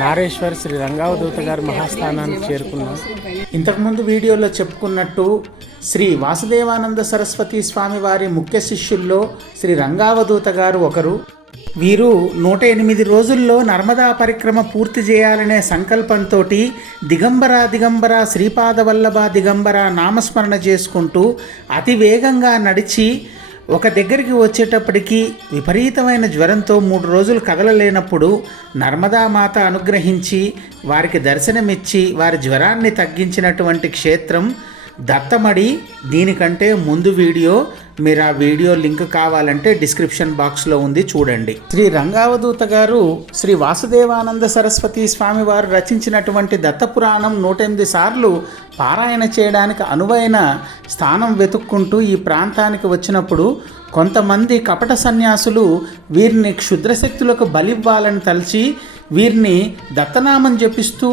నారేశ్వర్ శ్రీ రంగావదూత గారి మహాస్థానానికి చేరుకున్నాం. ఇంతకుముందు వీడియోలో చెప్పుకున్నట్టు శ్రీ వాసుదేవానంద సరస్వతి స్వామి వారి ముఖ్య శిష్యుల్లో శ్రీ రంగావదూత గారు ఒకరు. వీరు నూట ఎనిమిది రోజుల్లో నర్మదా పరిక్రమ పూర్తి చేయాలనే సంకల్పంతో దిగంబర దిగంబర శ్రీపాద వల్లభ దిగంబర నామస్మరణ చేసుకుంటూ అతి వేగంగా నడిచి ఒక దగ్గరికి వచ్చేటప్పటికీ విపరీతమైన జ్వరంతో మూడు రోజులు కదలలేనప్పుడు నర్మదామాత అనుగ్రహించి వారికి దర్శనమిచ్చి వారి జ్వరాన్ని తగ్గించినటువంటి క్షేత్రం దత్తమడి. దీనికంటే ముందు వీడియో మీరు ఆ వీడియో లింక్ కావాలంటే డిస్క్రిప్షన్ బాక్స్లో ఉంది చూడండి. శ్రీ రంగావదూత గారు శ్రీ వాసుదేవానంద సరస్వతి స్వామి వారు రచించినటువంటి దత్తపురాణం నూట ఎనిమిది సార్లు పారాయణ చేయడానికి అనువైన స్థానం వెతుక్కుంటూ ఈ ప్రాంతానికి వచ్చినప్పుడు కొంతమంది కపట సన్యాసులు వీరిని క్షుద్రశక్తులకు బలివ్వాలని తలచి వీరిని దత్తనామం జపిస్తూ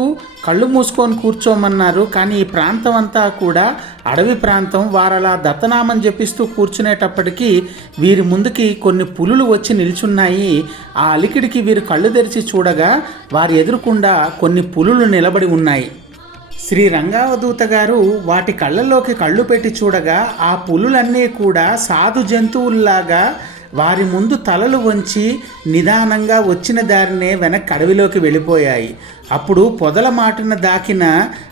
కళ్ళు మూసుకొని కూర్చోమన్నారు. కానీ ఈ ప్రాంతం అంతా కూడా అడవి ప్రాంతం వారలా దత్తనామం జపిస్తూ కూర్చునేటప్పటికీ వీరి ముందుకి కొన్ని పులులు వచ్చి నిల్చున్నాయి. ఆ అలికిడికి వీరు కళ్ళు తెరిచి చూడగా వారి ఎదురుకుండా కొన్ని పులులు నిలబడి ఉన్నాయి. శ్రీ రంగావదూత గారు వాటి కళ్ళలోకి కళ్ళు పెట్టి చూడగా ఆ పులులన్నీ కూడా సాధు జంతువుల్లాగా వారి ముందు తలలు వంచి నిదానంగా వచ్చిన దారినే వెనక్కి అడవిలోకి వెళ్ళిపోయాయి. అప్పుడు పొదల మాటన దాకిన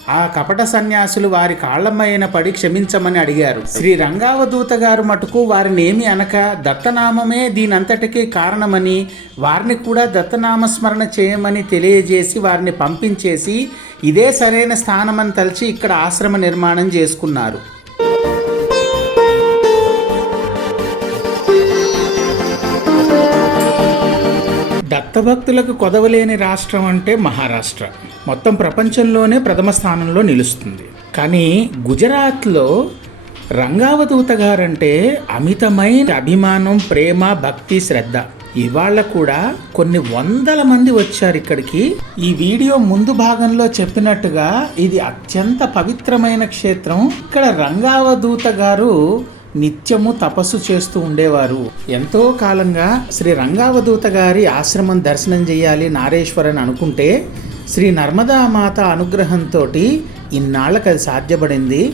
ఆ కపట సన్యాసులు వారి కాళ్ళమైన పడి క్షమించమని అడిగారు. శ్రీ రంగావదూత గారు మటుకు వారిని ఏమి అనక దత్తనామమే దీనంతటికీ కారణమని వారిని కూడా దత్తనామస్మరణ చేయమని తెలియజేసి వారిని పంపించేసి ఇదే సరైన స్థానమని తలిచి ఇక్కడ ఆశ్రమ నిర్మాణం చేసుకున్నారు. దత్తభక్తులకు కొదవలేని రాష్ట్రం అంటే మహారాష్ట్ర. మొత్తం ప్రపంచంలోనే ప్రథమ స్థానంలో నిలుస్తుంది. కానీ గుజరాత్లో రంగావదూత గారంటే అమితమైన అభిమానం ప్రేమ భక్తి శ్రద్ధ. ఇవాళ కూడా కొన్ని వందల మంది వచ్చారు ఇక్కడికి. ఈ వీడియో ముందు భాగంలో చెప్పినట్టుగా ఇది అత్యంత పవిత్రమైన క్షేత్రం. ఇక్కడ రంగావదూత గారు నిత్యము తపస్సు చేస్తూ ఉండేవారు. ఎంతో కాలంగా శ్రీ రంగావధూత గారి ఆశ్రమం దర్శనం చేయాలి నారేశ్వరని అనుకుంటే శ్రీ నర్మదామాత అనుగ్రహంతో ఇన్నాళ్ళకి అది సాధ్యపడింది.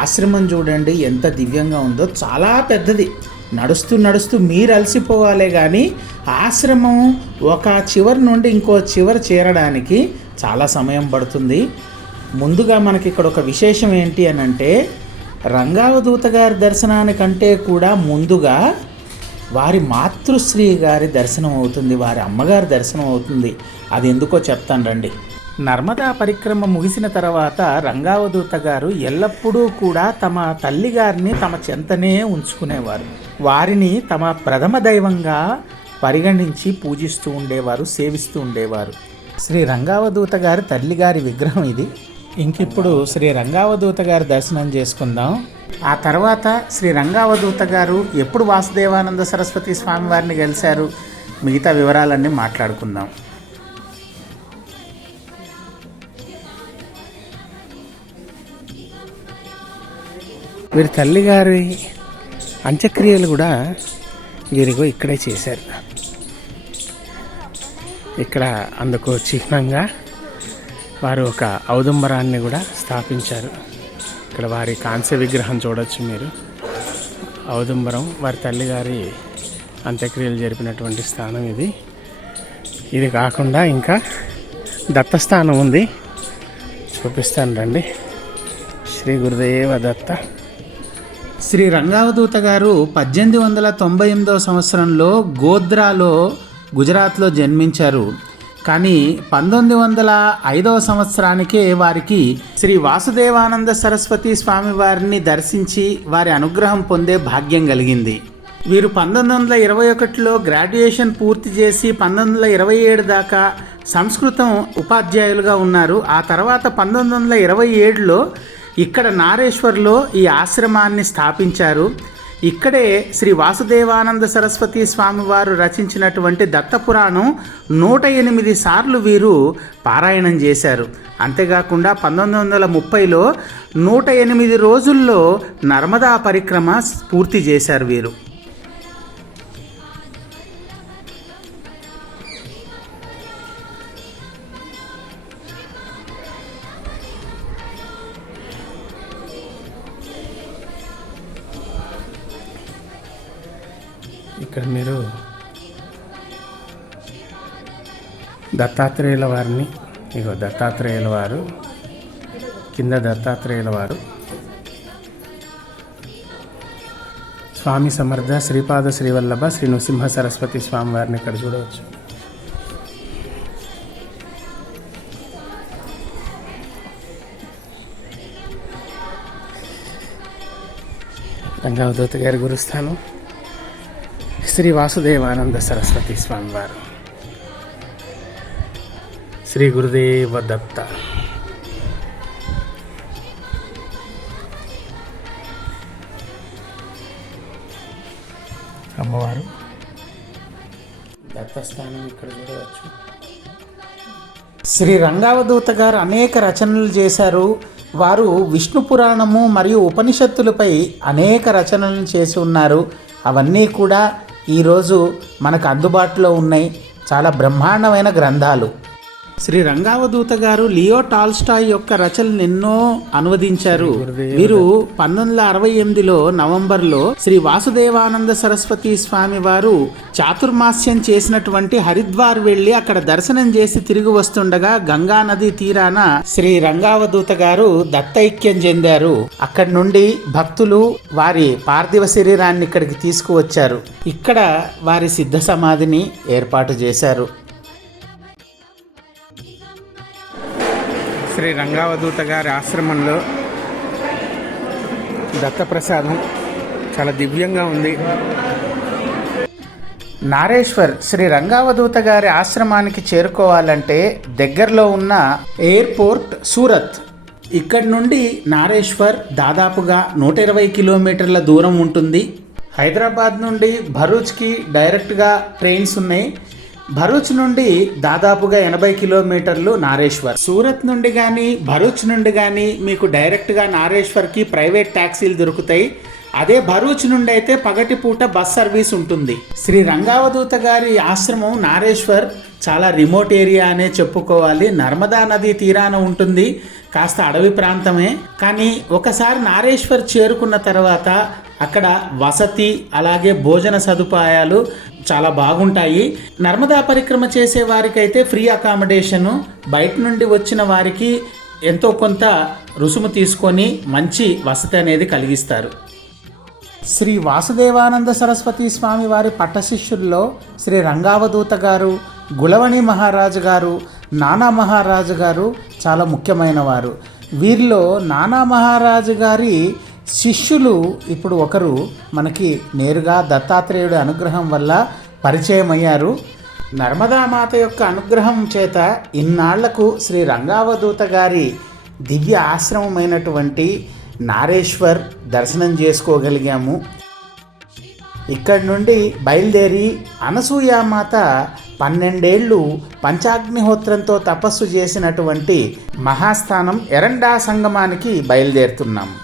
ఆశ్రమం చూడండి ఎంత దివ్యంగా ఉందో చాలా పెద్దది. నడుస్తూ నడుస్తూ మీరు అలసిపోవాలే కానీ ఆశ్రమం ఒక చివరి నుండి ఇంకో చివరి చేరడానికి చాలా సమయం పడుతుంది. ముందుగా మనకి ఇక్కడ ఒక విశేషం ఏంటి అని అంటే రంగావదూత గారి దర్శనానికంటే కూడా ముందుగా వారి మాతృశ్రీ గారి దర్శనం అవుతుంది వారి అమ్మగారి దర్శనం అవుతుంది. అది ఎందుకో చెప్తాను రండి. నర్మదా పరిక్రమ ముగిసిన తర్వాత రంగావదూత గారు ఎల్లప్పుడూ కూడా తమ తల్లిగారిని తమ చెంతనే ఉంచుకునేవారు. వారిని తమ ప్రథమ దైవంగా పరిగణించి పూజిస్తూ ఉండేవారు సేవిస్తూ ఉండేవారు. శ్రీ రంగావదూత గారి తల్లిగారి విగ్రహం ఇది. ఇంకిప్పుడు శ్రీ రంగావధూత గారి దర్శనం చేసుకుందాం. ఆ తర్వాత శ్రీ రంగావధూత గారు ఎప్పుడు వాసుదేవానంద సరస్వతి స్వామి వారిని కలిశారు? మిగతా వివరాలన్నీ మాట్లాడుకుందాం. వీరి తల్లిగారి అంత్యక్రియలు కూడా వీరిగో ఇక్కడే చేశారు. ఇక్కడ అందుకు చిహ్నంగా వారు ఒక ఔదంబరాన్ని కూడా స్థాపించారు. ఇక్కడ వారి కాంస్య విగ్రహం చూడొచ్చు మీరు. ఔదంబరం వారి తల్లిగారి అంత్యక్రియలు జరిపినటువంటి స్థానం ఇది. ఇది కాకుండా ఇంకా దత్తస్థానం ఉంది. చూపిస్తాను రండి. శ్రీ గురుదేవ దత్త. శ్రీ రంగావదూత గారు పద్దెనిమిది వందల తొంభై ఎనిమిదవ సంవత్సరంలో గోద్రాలో గుజరాత్లో జన్మించారు. కానీ పంతొమ్మిది వందల ఐదవ సంవత్సరానికే వారికి శ్రీ వాసుదేవానంద సరస్వతి స్వామి వారిని దర్శించి వారి అనుగ్రహం పొందే భాగ్యం కలిగింది. వీరు పంతొమ్మిది వందల ఇరవై ఒకటిలో గ్రాడ్యుయేషన్ పూర్తి చేసి పంతొమ్మిది వందల ఇరవై ఏడు దాకా సంస్కృతం ఉపాధ్యాయులుగా ఉన్నారు. ఆ తర్వాత పంతొమ్మిది వందల ఇరవై ఏడులో ఇక్కడ నారేశ్వర్లో ఈ ఆశ్రమాన్ని స్థాపించారు. ఇక్కడే శ్రీ వాసుదేవానంద సరస్వతి స్వామివారు రచించినటువంటి దత్తపురాణం నూట ఎనిమిది సార్లు వీరు పారాయణం చేశారు. అంతేకాకుండా పంతొమ్మిది వందల ముప్పైలో నూట ఎనిమిది రోజుల్లో నర్మదా పరిక్రమ పూర్తి చేశారు వీరు. ఇక్కడ మీరు దత్తాత్రేయుల వారిని ఇగో దత్తాత్రేయుల వారు కింద దత్తాత్రేయుల వారు స్వామి సమర్థ శ్రీపాద శ్రీవల్లభ శ్రీ నృసింహ సరస్వతి స్వామి వారిని ఇక్కడ చూడవచ్చు. రంగావదూత గారి గురుస్థానం. శ్రీ వాసుదేవానంద సరస్వతి స్వామి వారు. శ్రీ గురుదేవ దత్త. అమ్మవారు. దత్తస్థానం ఇక్కడ చూడవచ్చు. శ్రీ రంగావధూత గారు అనేక రచనలు చేశారు. వారు విష్ణు పురాణము మరియు ఉపనిషత్తులపై అనేక రచనలను చేసి ఉన్నారు. అవన్నీ కూడా ఈరోజు మనకు అందుబాటులో ఉన్నాయి చాలా బ్రహ్మాండమైన గ్రంథాలు. శ్రీ రంగావధూత గారు లియో టాల్స్టాయ్ యొక్క రచనలు ఎన్నో అనువదించారు. వీరు పంతొమ్మిది వందల అరవై ఎనిమిదిలో నవంబర్లో శ్రీ వాసుదేవానంద సరస్వతి స్వామి వారు చాతుర్మాస్యం చేసినటువంటి హరిద్వార్ వెళ్ళి అక్కడ దర్శనం చేసి తిరిగి వస్తుండగా గంగా నది తీరాన శ్రీ రంగావధూత గారు దత్తైక్యం చెందారు. అక్కడి నుండి భక్తులు వారి పార్థివ శరీరాన్ని ఇక్కడికి తీసుకువచ్చారు. ఇక్కడ వారి సిద్ధ సమాధిని ఏర్పాటు చేశారు. శ్రీ రంగావధూత గారి ఆశ్రమంలో దత్తప్రసాదం చాలా దివ్యంగా ఉంది. నారేశ్వర్ శ్రీ రంగావధూత గారి ఆశ్రమానికి చేరుకోవాలంటే దగ్గరలో ఉన్న ఎయిర్పోర్ట్ సూరత్. ఇక్కడి నుండి నారేశ్వర్ దాదాపుగా నూట ఇరవై కిలోమీటర్ల దూరం ఉంటుంది. హైదరాబాద్ నుండి భరూచ్కి డైరెక్ట్గా ట్రైన్స్ ఉన్నాయి. భరూచ్ నుండి దాదాపుగా ఎనభై కిలోమీటర్లు నారేశ్వర్. సూరత్ నుండి కానీ భరూచ్ నుండి కానీ మీకు డైరెక్ట్గా నారేశ్వర్కి ప్రైవేట్ ట్యాక్సీలు దొరుకుతాయి. అదే భరూచ్ నుండి అయితే పగటిపూట బస్ సర్వీస్ ఉంటుంది. శ్రీ రంగావధూత గారి ఆశ్రమం నారేశ్వర్. చాలా రిమోట్ ఏరియా అనే చెప్పుకోవాలి. నర్మదా నది తీరాన ఉంటుంది. కాస్త అడవి ప్రాంతమే. కానీ ఒకసారి నారేశ్వర్ చేరుకున్న తర్వాత అక్కడ వసతి అలాగే భోజన సదుపాయాలు చాలా బాగుంటాయి. నర్మదా పరిక్రమ చేసే వారికైతే ఫ్రీ అకామిడేషను బయట నుండి వచ్చిన వారికి ఎంతో కొంత రుసుము తీసుకొని మంచి వసతి అనేది కలిగిస్తారు. శ్రీ వాసుదేవానంద సరస్వతి స్వామి వారి పట్టశిష్యుల్లో శ్రీ రంగావదూత గారు గులవణి మహారాజు గారు నానా మహారాజు గారు చాలా ముఖ్యమైన వారు వీరిలో నానా మహారాజు గారి శిష్యులు ఇప్పుడు ఒకరు మనకి నేరుగా దత్తాత్రేయుడి అనుగ్రహం వల్ల పరిచయం అయ్యారు నర్మదామాత యొక్క అనుగ్రహం చేత ఇన్నాళ్ళకు శ్రీ రంగావధూత గారి దివ్య ఆశ్రమమైనటువంటి నారేశ్వర్ దర్శనం చేసుకోగలిగాము. ఇక్కడి నుండి బయలుదేరి అనసూయామాత పన్నెండేళ్ళు పంచాగ్నిహోత్రంతో తపస్సు చేసినటువంటి మహాస్థానం ఎరండా సంగమానికి బయలుదేరుతున్నాము